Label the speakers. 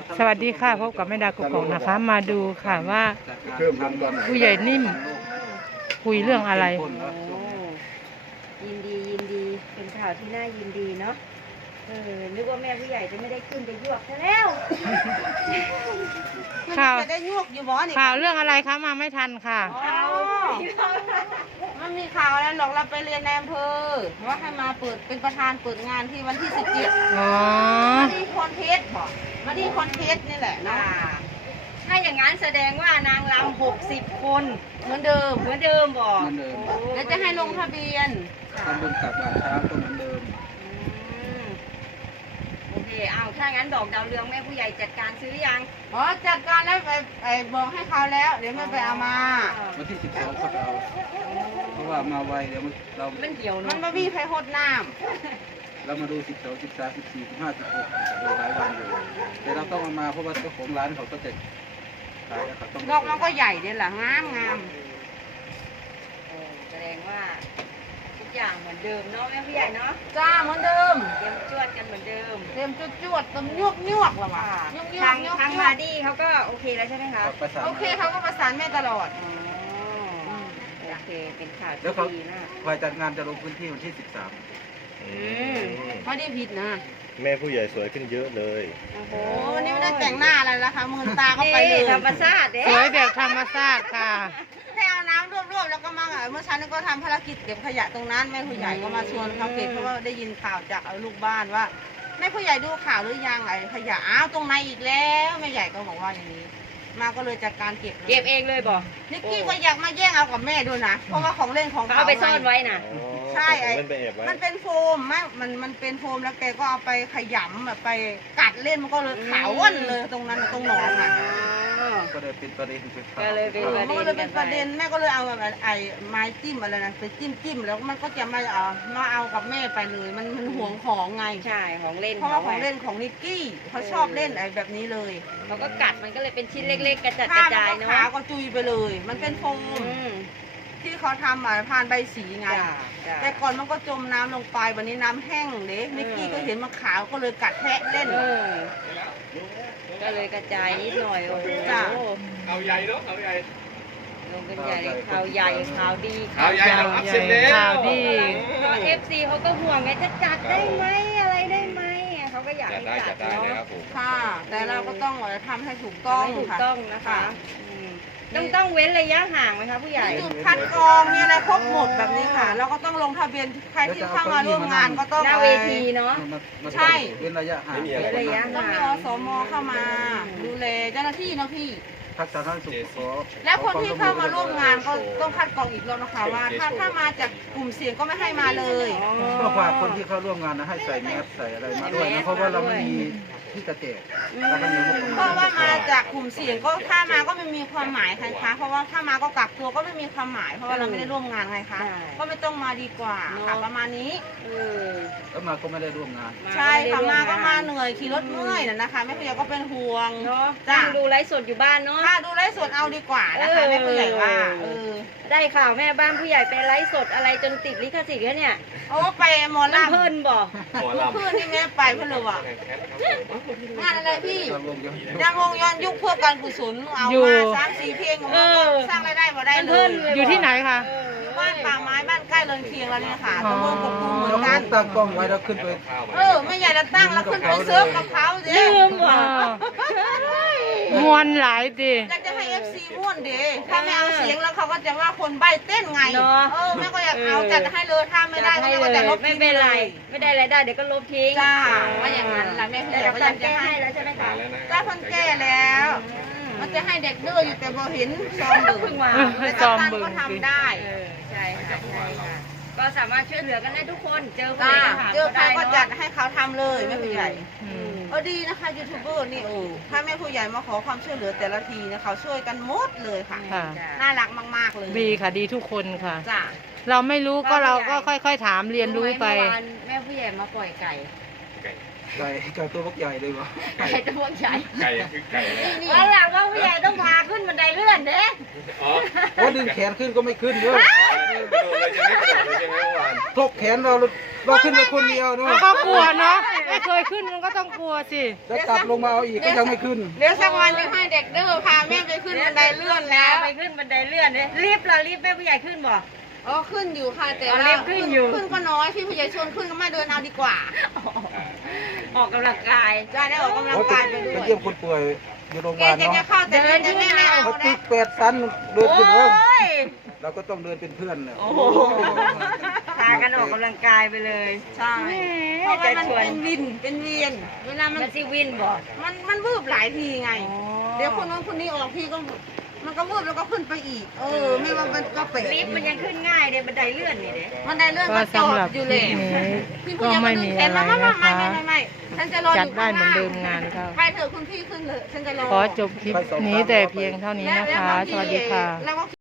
Speaker 1: สวัสดีค่ะพบกับแม่ดากกอกนะคะมาดูค่ะว่าผู้ใหญ่นิ่มคุยเรื่องอะไร
Speaker 2: ยินดีเป็นข่าวที่น่ายินดีเนาะนึกว่าแม่ผู้ใหญ่จะไม่ได้ขึ้นไปยวกซะแล้ว
Speaker 1: ข่าว
Speaker 2: จะได้ยวกอยู่บ่นี่
Speaker 1: ข่าวเรื่องอะไรคะมาไม่ทันค่ะ
Speaker 2: มันมีข่าวอะไรหรอกเราไปเรียนในอำเภอว่าให้มาเปิดเป็นประธานเปิดงานที่วันที่17
Speaker 1: อ๋อ
Speaker 2: มาที่คอนเทสต์บอกมาที่คอนเทสต์นี่แหละเนาะถ้าอย่างนั้นแสดงว่านางรำ60 คนเหมือนเดิมบอกแล้วจะให้ลงทะเบียน
Speaker 3: ทำบุญตักบาตรเช้าก็เหมือนเดิม
Speaker 2: โอเคเอาถ้างั้นดอกดาวเรืองแม่ผู้ใหญ่จัดการซื้อยังอ๋อจัดการแล้วไปบอกให้เขาแล้วเดี๋ยวไม่ไปเอามา
Speaker 3: วันที่12เขาเอาเพราะว่ามาไวเดี๋ยวเรา
Speaker 2: มันเกี่ยวเนาะมันไม่มีไฟหดน้ำ
Speaker 3: เรามาดู12 13 14 15 16หลายวันอยู่แต่เราต้องเอามาเพราะว่าเจ้าของร้านเขาก็จะขายแล้วเขาต้อง
Speaker 2: ดอกมันก็ใหญ่เด้ล่ะงามแสดงว่าทุกอย่างเหมือนเดิมเนาะแม่ผู้ใหญ่เนาะจ้าเหมือนเดิมเตรียมจวดกันเหมือนเดิมเตรียมจวดต้มยวกละว่ะทางมาดี้เขาก็โอเคแล้วใช่ไหมคะโอเคเขาก็ประสานแม่ตลอดโอเคเป็นข่าวที่ดีมาก
Speaker 3: ฝ่ายจัดงานจะลงพื้นที่วันที่13
Speaker 2: ไม่ได้ผิดนะ
Speaker 4: แม่ผู้ใหญ่สวยขึ้นเยอะเลย
Speaker 2: โอ้โหวันนี้ไม่ได้แต่งหน้าอะไรแล้วค่ะมือตาก็ไปเลยธรรมชาติ
Speaker 1: สวยแบบธรรมชาติค่ะ
Speaker 2: แค่เอาน้ำรวบๆแล้วก็มาเมื่อเช้านี้ก็ทำภารกิจเก็บขยะตรงนั้นแม่ผู้ใหญ่ก็มาชวนเขาเก็บเพราะว่าได้ยินข่าวจากลูกบ้านว่าแม่ผู้ใหญ่ดูข่าวหรือยังไอ้ขยะอ้าวตรงไหนอีกแล้วแม่ใหญ่ก็บอกว่าอย่างนี้มาก็เลยจัดการเก็บเองเลยบอกนิกกี้ก็อยากมาแย่งเอากับแม่ด้วยนะเพราะว่าของเล่นของเขาไปซ่อนไว้นะใช่ไอ้มันเป็นโฟมมันเป็นโฟมแล้วแกก็เอาไปขยำแบบไปกัดเล่นมันก็เลยขาววันเลยตรงนั้นตรงหนองอ่ะ
Speaker 3: ก็เลยเป็นประเด็น
Speaker 2: ก็เลยเป็นประเด็นแม่ก็เลยเอาไอ้ไม้จิ้มอะไรนะไปจิ้มแล้วมันก็จะมาเอากับแม่ไปเลยมันห่วงของไงใช่ของเล่นเพราะว่าของเล่นของนิกกี้เขาชอบเล่นไอ้แบบนี้เลยเขาก็กัดมันก็เลยเป็นชิ้นเล็กๆกระจัดกระจายเนาะขาก็จุยไปเลยมันเป็นโฟมที่เขาทำผ่านใบสีไงแต่ก่อนมันก็จมน้ำลงไปวันนี้น้ำแห้งเด็กนิกกี้ก็เห็นมันขาวก็เลยกัดแทะเล่นก็เลยกระจายนิดหน่อยโอ้
Speaker 5: ข่าวใหญ่เนาะข่าวใหญ่
Speaker 2: ลงกันใหญ่ข่าวใหญ่ข่าวดี
Speaker 5: ข่าวใหญ่
Speaker 1: ข่าวดี
Speaker 2: FC เขาก็ห่วงไงจะจัดได้ไหมอะไรได้ไหมเขาก็อยากให้จัดเนาะค่ะแต่เราก็ต้องทำให้ถูกต้องนะคะต้องเว้นระยะห่างไหมคะผู้ใหญ่จุดคัดกรองมีอะไรครบหมดแบบนี้ค่ะเราก็ต้องลงทะเบียนใครที่เข้ามาร่วมงานก็ต้องหน้าเวทีเนาะใช่
Speaker 3: เว้นระยะห่าง
Speaker 2: ต้องมีอสมเข้ามาดูแลเจ้าหน้าที่เนาะพี่
Speaker 3: ทักษะทางสุข
Speaker 2: และคนที่เข้ามาร่วมงานก็ต้องคัดกรองอีกรอบนะคะว่าถ้ามาจากกลุ่มเสี่ยงก็ไม่ให้มาเลย
Speaker 3: ก็ฝากคนที่เข้าร่วมงานนะให้ใส่แมสใส่อะไรมาด้วยนะเพราะว่าเราไม่มีที่กระเตะ
Speaker 2: เพราะว่ามาจากกลุ่มเสี่ยงก็ถ้ามาก็ไม่มีความหมายคะเพราะว่าถ้ามาก็กักตัวก็ไม่มีความหมายเพราะว่าเราไม่ได้ร่วมงานไงคะก็ไม่ต้องมาดีกว่าค่ะประมาณนี้
Speaker 3: แล้วมาก็ไม่ได้ร่วมงาน
Speaker 2: ใช่ค่ะมาก็มาเหนื่อยขี่รถเมื่อยนะคะแม่ผู้ใหญ่ก็เป็นห่วงเนาะจ้าดูไลฟ์สดอยู่บ้านเนาะดูไลฟ์สดเอาดีกว่านะคะแม่ผู้ใหญ่ว่าได้ข่าวแม่บ้านผู้ใหญ่ไปไลฟ์สดอะไรจนติดลิขสิทธิ์แล้วเนี่ยโอ้ไปหมอลำเพิ่นบอกเพื่อนนี่แม่ไปเพื่อนเลยว่ะงานอะไรพี่ยังวงย้อนยุคเพื่อการกุศลเอามา3-4 เพลงสร้างรายได้มาได้เลย
Speaker 1: อยู่ที่ไหนคะ
Speaker 2: บ้านป่าไม้บ้านใกล้เรือนเคียงแล้วเนี่ยค่ะตำบลกับปูเหมือนกัน
Speaker 3: ตั้งกล้องไว้แล้วขึ้นไป
Speaker 2: ไม่ใหญ่จะตั้งแล้วขึ้นไปเซิร์ฟกับเขาลืมว่ะ
Speaker 1: มวนหลายดิ
Speaker 2: อยากจะให้ FC ม่วนดิถ้าไม่เอาเสียงแล้วเขาก็จะว่าคนใบ้เต้นไงแม่ก็อยากเอาจัดให้เลยถ้าไม่ได้ก็จะลบทิ้งไม่เป็นไรไม่ได้รายได้เดี๋ยวก็ลบทิ้งจ้าว่าอย่างนั้นละแม่เดี๋ยวก็จะให้แล้วใช่ไหมคะจ้าคนแก่แล้วมันจะให้เด็กดื้ออยู่แต่พอเห็นซอมบึ้งขึ้นมาแต่กัปตันก็ทำได้ใช่ค่ะก็สามารถช่วยเหลือกันได้ทุกคนเจอใครก็จัดให้เขาทำเลยแม่ผู้ใหญ่ดีนะคะยูทูบเบอร์นี่ถ้าแม่ผู้ใหญ่มาขอความช่วยเหลือแต่ละทีนะเขาช่วยกันหมดเลยค่ะน่ารักมากๆเลย
Speaker 1: ดีค่ะดีทุกคนค่ะเราไม่รู้ก็เราก็ค่อยๆถามเรียนรู้ไป
Speaker 2: แม่ผู้ใหญ่มาปล่อยไก่
Speaker 3: ตัวพวกใหญ่เลยวะ
Speaker 2: ไก่ตัวพวกใหญ่
Speaker 5: ไก่คือไก่
Speaker 2: วันหลังว่าผู้ใหญ่ต้องพาขึ้นบันไดเลื่อนเด้
Speaker 3: โอ้ดึงแขนขึ้นก็ไม่ขึ้นเยอะทกแขนเราขึ้นไปคนเดียวเนาะ
Speaker 1: ก็กลัวเนาะเคยขึ้นมันก็ต้องกลัวสิ
Speaker 3: แล้วกลับลงมาเอาอีกก็ยังไม่ขึ้น
Speaker 2: เดี๋ยวสักวันจะให้เด็กดื้อพาแม่ไปขึ้นบันไดเลื่อนแล้ว
Speaker 6: ไปขึ้นบันไดเลื่อนเนี่ยรีบแม่ผู้ใหญ่ขึ้นบ่
Speaker 2: อ๋อขึ้นอยู่ค่ะแต่
Speaker 6: อ๋อ
Speaker 2: ว่า
Speaker 6: รีบขึ้นอยู่
Speaker 2: ขึ้นก็น้อยพี่ผู้ใหญ่ชวนขึ้นก็มาเดินเอาดีกว่า
Speaker 6: ออกกำลังกาย
Speaker 2: จะได้ออกกำลังกายไปด้ว
Speaker 3: ไป
Speaker 2: ย
Speaker 3: เยี่ยมคนป่วยอยู่โรงพยา
Speaker 2: แก
Speaker 3: บาล
Speaker 2: จะ
Speaker 3: เนาะ
Speaker 2: เข้าแต่เดินจะไม่เอา
Speaker 3: เขา
Speaker 2: นะ
Speaker 3: ติ๊ก8 ชั้นเดิน
Speaker 6: โอ้
Speaker 3: ขึ้นเลย
Speaker 6: ย
Speaker 3: เราก็ต้องเดินเป็นเพื่อนเนี่ย
Speaker 6: โอ้โหพากันออกกำลังกายไปเลย
Speaker 2: ใช่
Speaker 6: แห
Speaker 2: เพราะ
Speaker 6: ม
Speaker 2: ว่า
Speaker 6: จะ
Speaker 2: มัน
Speaker 6: ชวน
Speaker 2: เป็นวินเป็นเวียนเวลามัน
Speaker 6: มันสิวินบ่
Speaker 2: มันวืบหลายทีไง เดี๋ยวคนนู้นคนนี้ออกทีก็มันก็วืบแล้วก็ขึ้นไปอีกไม่ว่ามันก็เป๋
Speaker 6: ลิฟต์มันยังขึ้นง่ายเด้บันไดเลื่อนนี่เด้
Speaker 2: มันได้เลื่อน
Speaker 1: ก็
Speaker 2: ก็จอ
Speaker 1: สำหรั
Speaker 2: ด
Speaker 1: บ
Speaker 2: อยู่
Speaker 1: ค
Speaker 2: เล
Speaker 1: ลิป
Speaker 2: ย
Speaker 1: นี้
Speaker 2: พี่
Speaker 1: ก็ไม่มีอะไรนะคะ
Speaker 2: ไม่ฉันจะรออ
Speaker 1: จัด
Speaker 2: ยู่
Speaker 1: ได้เหมือนเดิมงานก็
Speaker 2: ไปเถอะคุณพี่ขึ้นเลยฉันจะรอ
Speaker 1: ขอจบคลิปนี้แต่เพียงเท่านี้นะคะ สวัสดีค่ะ
Speaker 2: แล้วก็